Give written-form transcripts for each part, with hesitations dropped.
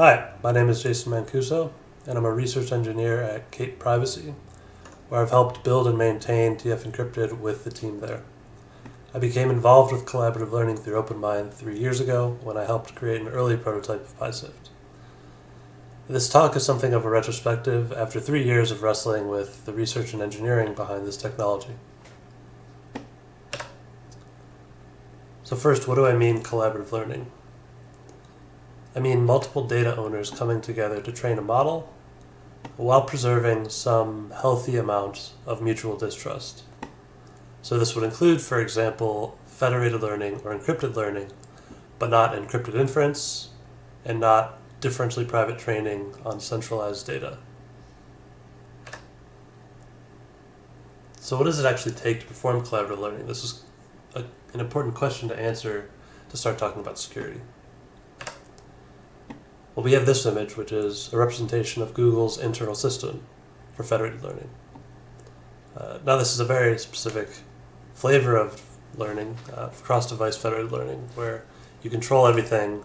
Hi, my name is Jason Mancuso, and I'm a research engineer at Kate Privacy, where I've helped build and maintain TF Encrypted with the team there. I became involved with collaborative learning through OpenMined 3 years ago when I helped create an early prototype of PySift. This talk is something of a retrospective after 3 years of wrestling with the research and engineering behind this technology. So first, what do I mean collaborative learning? I mean multiple data owners coming together to train a model while preserving some healthy amount of mutual distrust. So this would include, for example, federated learning or encrypted learning, but not encrypted inference and not differentially private training on centralized data. So what does it actually take to perform collaborative learning? This is an important question to answer to start talking about security. Well, we have this image, which is a representation of Google's internal system for federated learning. Now, this is a very specific flavor of learning, cross-device federated learning, where you control everything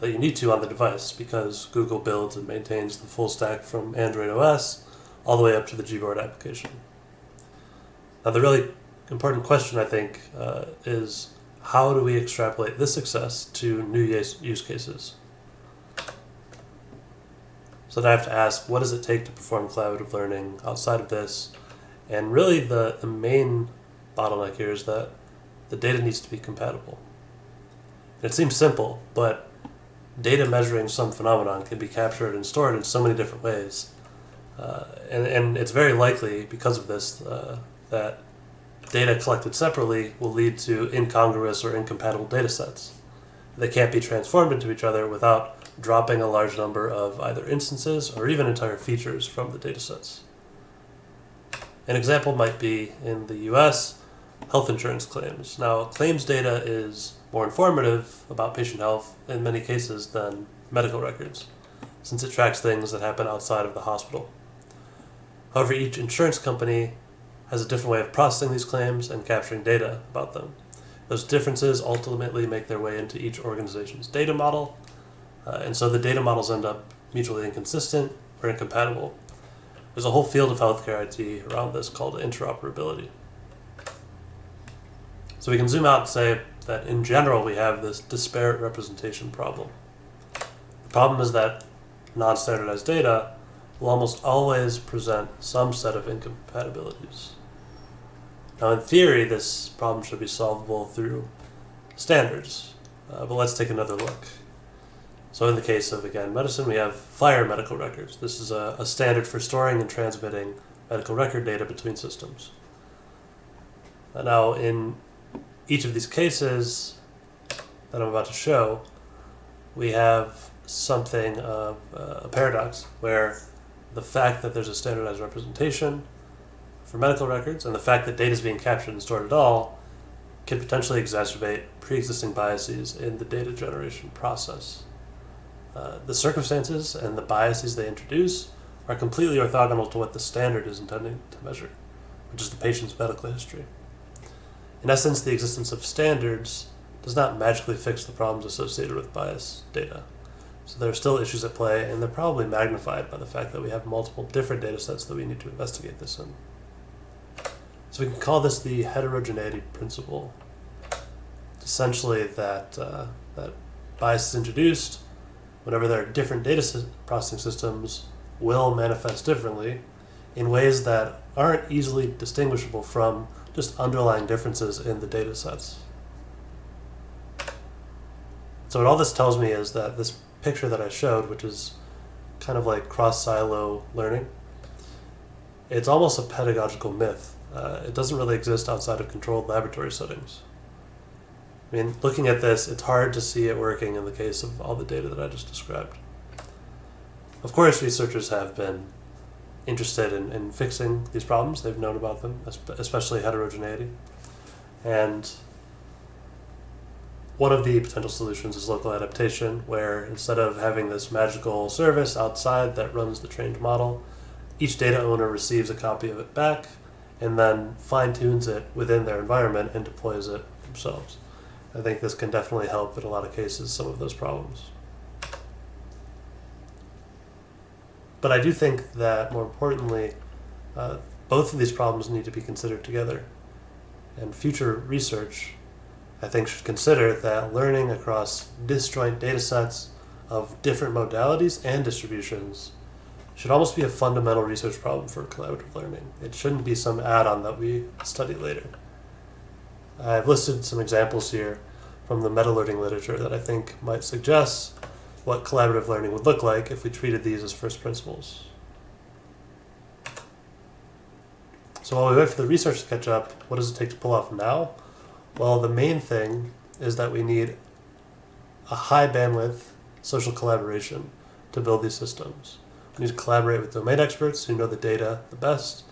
that you need to on the device because Google builds and maintains the full stack from Android OS all the way up to the Gboard application. Now, the really important question, I think, is how do we extrapolate this success to new use cases? So then I have to ask, what does it take to perform collaborative learning outside of this? And really the main bottleneck here is that the data needs to be compatible. It seems simple, but data measuring some phenomenon can be captured and stored in so many different ways. And it's very likely, because of this, that data collected separately will lead to incongruous or incompatible data sets. They can't be transformed into each other without dropping a large number of either instances or even entire features from the datasets. An example might be in the US, health insurance claims. Now, claims data is more informative about patient health in many cases than medical records, since it tracks things that happen outside of the hospital. However, each insurance company has a different way of processing these claims and capturing data about them. Those differences ultimately make their way into each organization's data model, and so the data models end up mutually inconsistent or incompatible. There's a whole field of healthcare IT around this called interoperability. So we can zoom out and say that in general we have this disparate representation problem. The problem is that non-standardized data will almost always present some set of incompatibilities. Now, in theory, this problem should be solvable through standards, but let's take another look. So in the case of, again, medicine, we have FHIR medical records. This is a standard for storing and transmitting medical record data between systems. Now, in each of these cases that I'm about to show, we have something of a paradox where the fact that there's a standardized representation for medical records and the fact that data is being captured and stored at all can potentially exacerbate pre-existing biases in the data generation process. The circumstances and the biases they introduce are completely orthogonal to what the standard is intending to measure, which is the patient's medical history. In essence, the existence of standards does not magically fix the problems associated with bias data. So there are still issues at play, and they're probably magnified by the fact that we have multiple different data sets that we need to investigate this in. So we can call this the heterogeneity principle. Essentially, that bias is introduced whenever there are different data processing systems will manifest differently in ways that aren't easily distinguishable from just underlying differences in the data sets. So what all this tells me is that this picture that I showed, which is kind of like cross-silo learning, it's almost a pedagogical myth. It doesn't really exist outside of controlled laboratory settings. I mean, looking at this, it's hard to see it working in the case of all the data that I just described. Of course, researchers have been interested in fixing these problems. They've known about them, especially heterogeneity. And one of the potential solutions is local adaptation, where instead of having this magical service outside that runs the trained model, each data owner receives a copy of it back and then fine-tunes it within their environment and deploys it themselves. I think this can definitely help in a lot of cases some of those problems. But I do think that, more importantly, both of these problems need to be considered together. And future research, I think, should consider that learning across disjoint data sets of different modalities and distributions should almost be a fundamental research problem for collaborative learning. It shouldn't be some add-on that we study later. I've listed some examples here from the meta-learning literature that I think might suggest what collaborative learning would look like if we treated these as first principles. So while we wait for the research to catch up, what does it take to pull off now? Well, the main thing is that we need a high bandwidth social collaboration to build these systems. We need to collaborate with domain experts who know the data the best.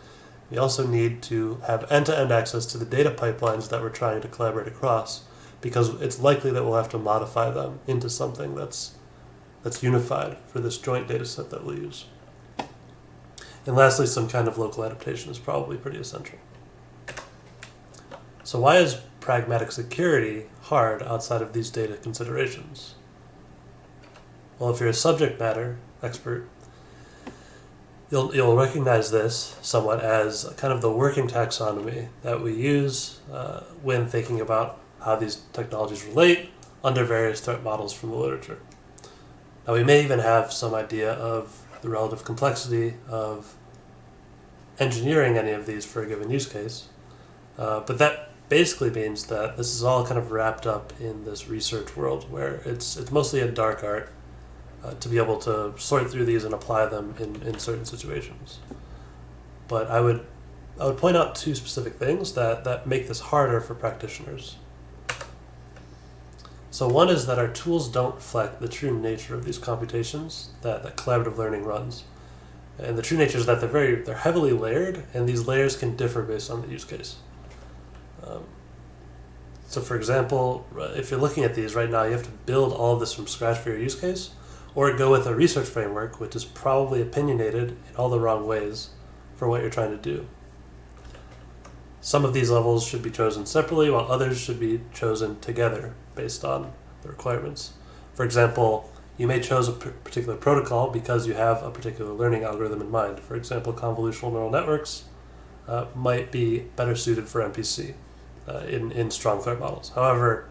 We also need to have end-to-end access to the data pipelines that we're trying to collaborate across, because it's likely that we'll have to modify them into something that's unified for this joint data set that we'll use. And lastly, some kind of local adaptation is probably pretty essential. So why is pragmatic security hard outside of these data considerations? Well, if you're a subject matter expert, you'll recognize this somewhat as kind of the working taxonomy that we use when thinking about how these technologies relate under various threat models from the literature. Now, we may even have some idea of the relative complexity of engineering any of these for a given use case, but that basically means that this is all kind of wrapped up in this research world where it's mostly a dark art to be able to sort through these and apply them in certain situations. But I would point out two specific things that make this harder for practitioners. So one is that our tools don't reflect the true nature of these computations that collaborative learning runs. And the true nature is that they're heavily layered, and these layers can differ based on the use case. So for example, if you're looking at these right now, you have to build all of this from scratch for your use case, or go with a research framework, which is probably opinionated in all the wrong ways for what you're trying to do. Some of these levels should be chosen separately, while others should be chosen together based on the requirements. For example, you may choose a particular protocol because you have a particular learning algorithm in mind. For example, convolutional neural networks might be better suited for MPC in strong threat models. However,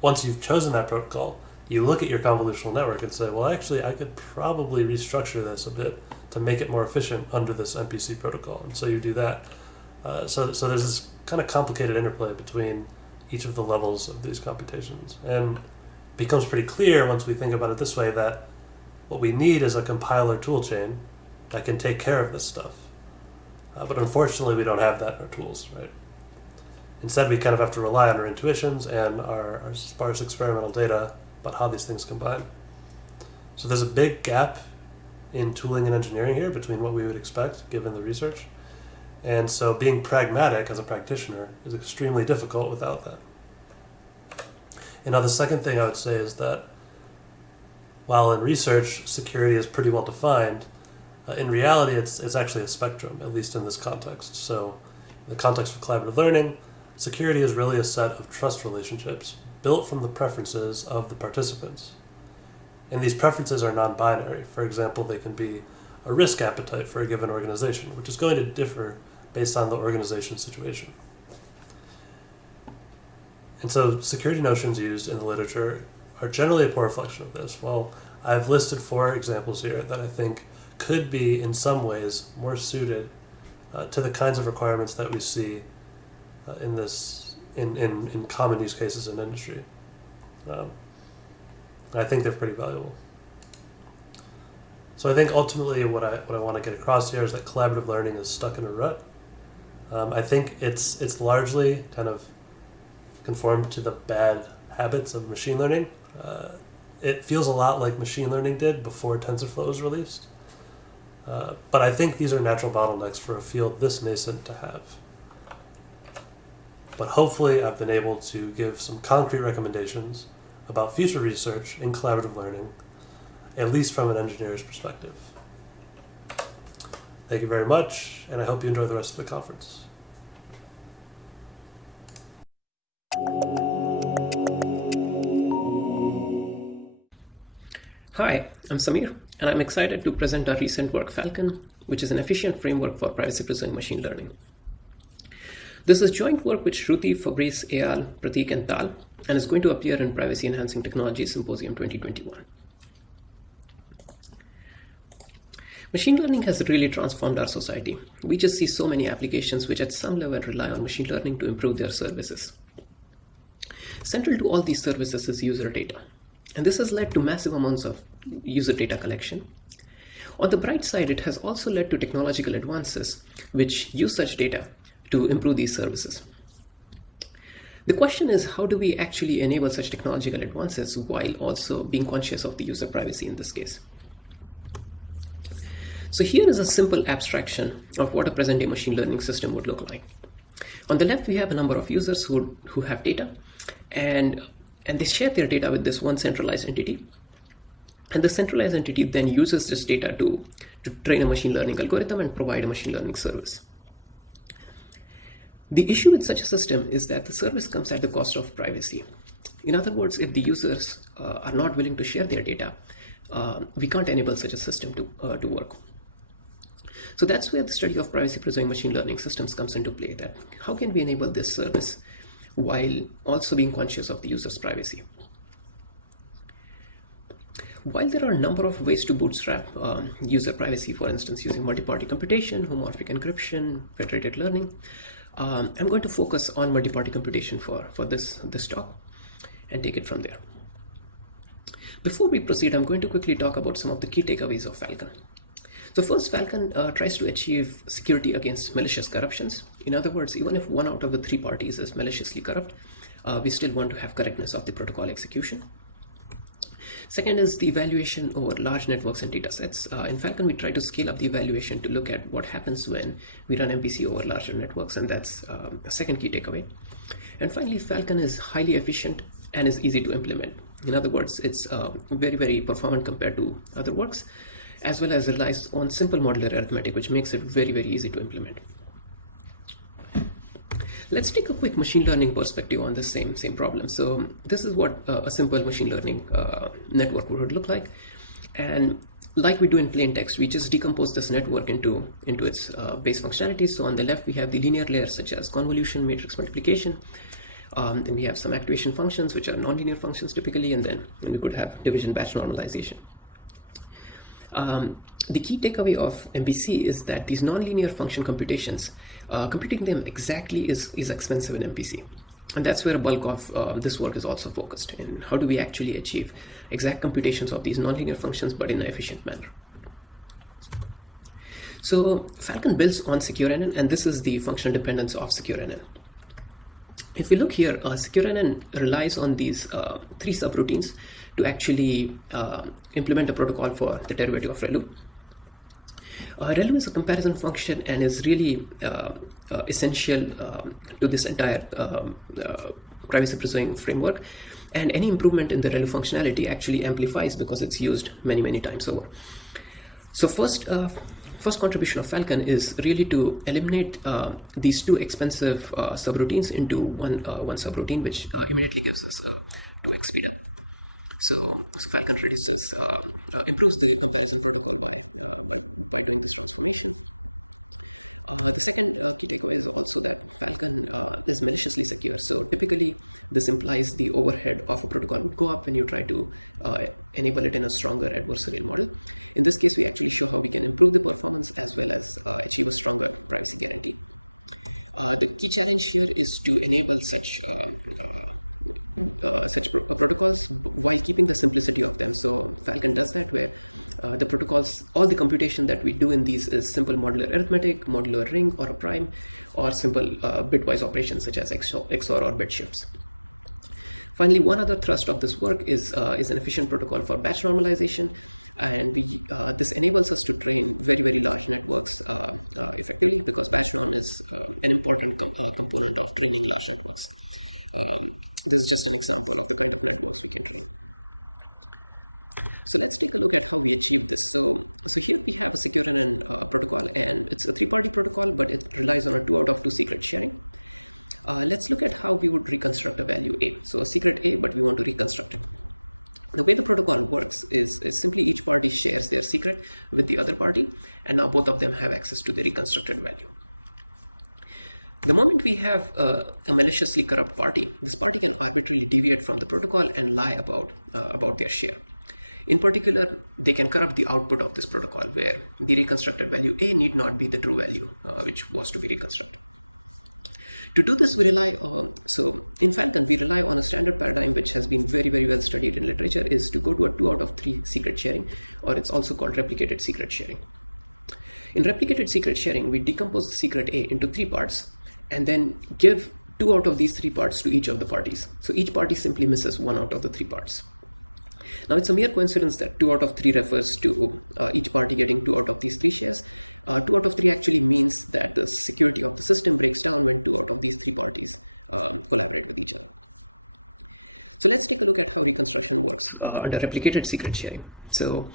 once you've chosen that protocol, you look at your convolutional network and say, well, actually, I could probably restructure this a bit to make it more efficient under this MPC protocol. And so you do that. So there's this kind of complicated interplay between each of the levels of these computations. And it becomes pretty clear once we think about it this way that what we need is a compiler toolchain that can take care of this stuff. But unfortunately, we don't have that in our tools, right? Instead, we kind of have to rely on our intuitions and our sparse experimental data about how these things combine. So there's a big gap in tooling and engineering here between what we would expect given the research. And so being pragmatic as a practitioner is extremely difficult without that. And now the second thing I would say is that while in research security is pretty well defined, in reality it's actually a spectrum, at least in this context. So in the context of collaborative learning, security is really a set of trust relationships built from the preferences of the participants. And these preferences are non-binary. For example, they can be a risk appetite for a given organization, which is going to differ based on the organization's situation. And so security notions used in the literature are generally a poor reflection of this. Well, I've listed 4 examples here that I think could be in some ways more suited to the kinds of requirements that we see in common use cases in industry. I think they're pretty valuable. So I think ultimately what I want to get across here is that collaborative learning is stuck in a rut. I think it's largely kind of conformed to the bad habits of machine learning. It feels a lot like machine learning did before TensorFlow was released. But I think these are natural bottlenecks for a field this nascent to have. But hopefully I've been able to give some concrete recommendations about future research in collaborative learning, at least from an engineer's perspective. Thank you very much, and I hope you enjoy the rest of the conference. Hi, I'm Samir. and I'm excited to present our recent work, FALCON, which is an efficient framework for privacy-preserving machine learning. This is joint work with Shruti, Fabrice, Eyal, Pratik, and Tal, and is going to appear in Privacy Enhancing Technologies Symposium 2021. Machine learning has really transformed our society. We just see so many applications which at some level rely on machine learning to improve their services. Central to all these services is user data, and this has led to massive amounts of user data collection. On the bright side, it has also led to technological advances which use such data to improve these services. The question is, how do we actually enable such technological advances while also being conscious of the user privacy in this case? So here is a simple abstraction of what a present-day machine learning system would look like. On the left, we have a number of users who have data, and they share their data with this one centralized entity. And the centralized entity then uses this data to train a machine learning algorithm and provide a machine learning service. The issue with such a system is that the service comes at the cost of privacy. In other words, if the users are not willing to share their data, we can't enable such a system to work. So that's where the study of privacy-preserving machine learning systems comes into play, that how can we enable this service while also being conscious of the user's privacy? While there are a number of ways to bootstrap user privacy, for instance, using multi-party computation, homomorphic encryption, federated learning, I'm going to focus on multi-party computation for this talk and take it from there. Before we proceed, I'm going to quickly talk about some of the key takeaways of FALCON. So first, FALCON tries to achieve security against malicious corruptions. In other words, even if one out of the three parties is maliciously corrupt, we still want to have correctness of the protocol execution. Second is the evaluation over large networks and data sets. In FALCON, we try to scale up the evaluation to look at what happens when we run MPC over larger networks, and that's a second key takeaway. And finally, FALCON is highly efficient and is easy to implement. In other words, it's very, very performant compared to other works, as well as relies on simple modular arithmetic, which makes it very, very easy to implement. Let's take a quick machine learning perspective on the same problem. So this is what a simple machine learning network would look like. And like we do in plain text, we just decompose this network into its base functionalities. So on the left, we have the linear layers such as convolution, matrix multiplication. Then we have some activation functions, which are nonlinear functions typically, and then we could have division batch normalization. The key takeaway of MPC is that these nonlinear function computations, computing them exactly is expensive in MPC. And that's where a bulk of this work is also focused in. How do we actually achieve exact computations of these nonlinear functions, but in an efficient manner? So FALCON builds on SecureNN, and this is the functional dependence of SecureNN. If we look here, SecureNN relies on these three subroutines to actually implement a protocol for the derivative of ReLU. ReLU is a comparison function and is really essential to this entire privacy-preserving framework. And any improvement in the ReLU functionality actually amplifies because it's used many, many times over. So first contribution of FALCON is really to eliminate these two expensive subroutines into one subroutine, which immediately gives us a 2x speed up. So FALCON reduces, improves the comparison protocol by doing this transformation. The second key takeaway is also that FALCON is maliciously secure. So typically, this implies the overhead of a protocol would go up when you try to enable it in a stronger adversarial model. In this case, we actually show how we can improve the performance as well as achieve a stronger privacy guarantee. The key challenge here is to enable such protocols while keeping the simplicity of them. So FALCON does that, where the protocols, all the computation that we do in these is simple modular arithmetic, modular ring or a prime, or simple bitwise operations such as XOR or bit shifts. Finally, one other thrust of this work is an efficient protocol for batch normalization, and this enables us to train very, very large networks effectively, because batch norm is an important component of training large networks. This is just an example of the kind of networks we can train. So let's take a look at how we achieve this. So here we have a SecureNN protocol, and it's a three-party protocol, but it relies on a 2 out of 2 secret sharing. Let's look at how we would reconstruct a value A. So a secret A, but we want to reconstruct it. The way the protocol works is simply each party shares their secret with the other party, and now both of them have access to the reconstructed value. The moment we have a maliciously corrupt party, this party can arbitrarily deviate from the protocol and lie about their share. In particular, they can corrupt the output of this protocol, where the reconstructed value A need not be the true value which was to be reconstructed. To do this, we rely on, in Falcon, we rely on a standard paradigm which has been very, very well studied in literature, is to go to a 2 out of 3 secret sharing, or it's also called replicated secret sharing. In replicated secret sharing, we decompose the secret A into 3 parts and then give 2 out of these 3 parts to each of the parties. So each party simply misses 1 out of the 3 parts. Now, it's a mere coincidence that 2 out of 3 refers to each party getting 2 out of these 3 shares. 2 out of 3 actually means that the security of the system breaks down when 2 out of these 3 parties collaborate with each other. So let's take a look at how reconstruction works under replicated secret sharing. So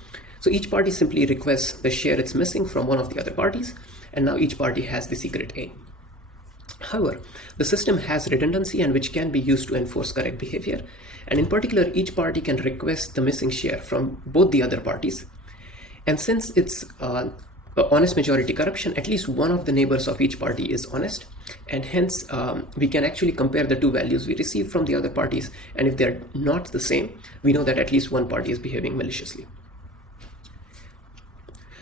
each party simply requests the share it's missing from one of the other parties, and now each party has the secret A. However, the system has redundancy, and which can be used to enforce correct behavior. And in particular, each party can request the missing share from both the other parties. And since it's honest majority corruption, at least one of the neighbors of each party is honest. And hence, we can actually compare the 2 values we receive from the other parties. And if they're not the same, we know that at least one party is behaving maliciously.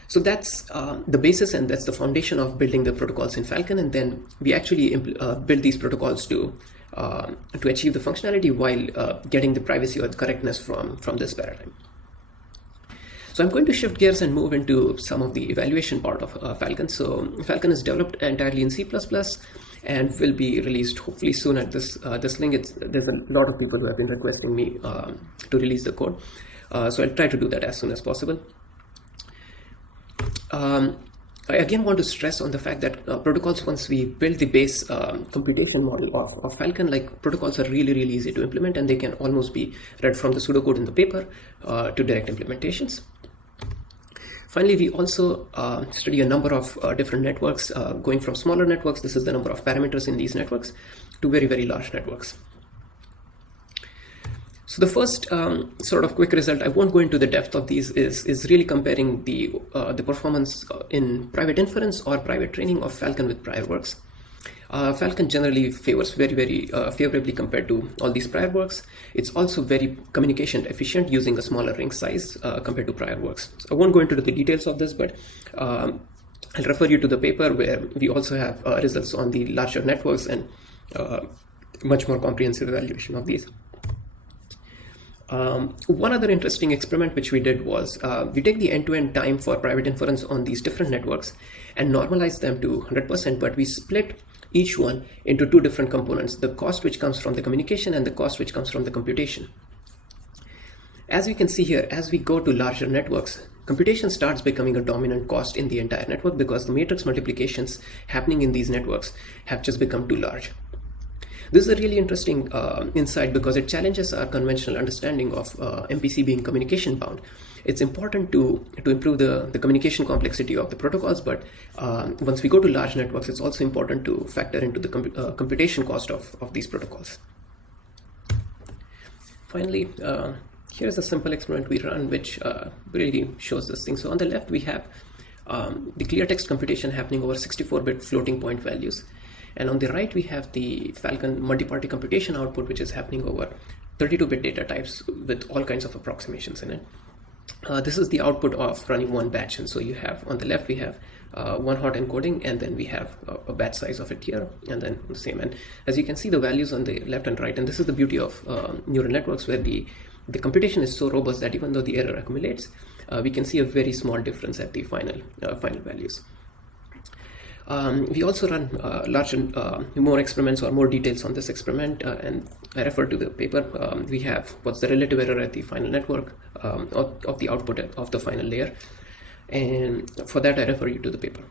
So that's the basis, and that's the foundation of building the protocols in Falcon. And then we actually build these protocols to achieve the functionality while getting the privacy or the correctness from this paradigm. So I'm going to shift gears and move into some of the evaluation part of Falcon. So Falcon is developed entirely in C++ and will be released hopefully soon at this link. There's a lot of people who have been requesting me to release the code. So I'll try to do that as soon as possible. I again want to stress on the fact that protocols, once we build the base computation model of Falcon, like protocols are really, really easy to implement, and they can almost be read from the pseudocode in the paper to direct implementations. Finally, we also study a number of different networks, going from smaller networks, this is the number of parameters in these networks, to very, very large networks. So the first sort of quick result, I won't go into the depth of these, is really comparing the performance in private inference or private training of Falcon with prior works. Falcon generally favors very, very favorably compared to all these prior works. It's also very communication efficient, using a smaller ring size compared to prior works. So I won't go into the details of this, but I'll refer you to the paper where we also have results on the larger networks and much more comprehensive evaluation of these. One other interesting experiment which we did was we take the end-to-end time for private inference on these different networks and normalize them to 100%, but we split each one into 2 different components, the cost which comes from the communication and the cost which comes from the computation. As we can see here, as we go to larger networks, computation starts becoming a dominant cost in the entire network because the matrix multiplications happening in these networks have just become too large. This is a really interesting insight because it challenges our conventional understanding of MPC being communication bound. It's important to improve the communication complexity of the protocols, but once we go to large networks, it's also important to factor into the computation cost of these protocols. Finally, here's a simple experiment we run which really shows this thing. So on the left, we have the clear text computation happening over 64-bit floating point values. And on the right, we have the Falcon multi-party computation output, which is happening over 32-bit data types with all kinds of approximations in it. This is the output of running one batch. And so you have, on the left, we have one hot encoding, and then we have a batch size of it here, and then the same. And as you can see, the values on the left and right, and this is the beauty of neural networks, where the computation is so robust that even though the error accumulates, we can see a very small difference at the final values. We also run more experiments or more details on this experiment, and I refer to the paper. We have what's the relative error at the final network of the output of the final layer, and for that I refer you to the paper.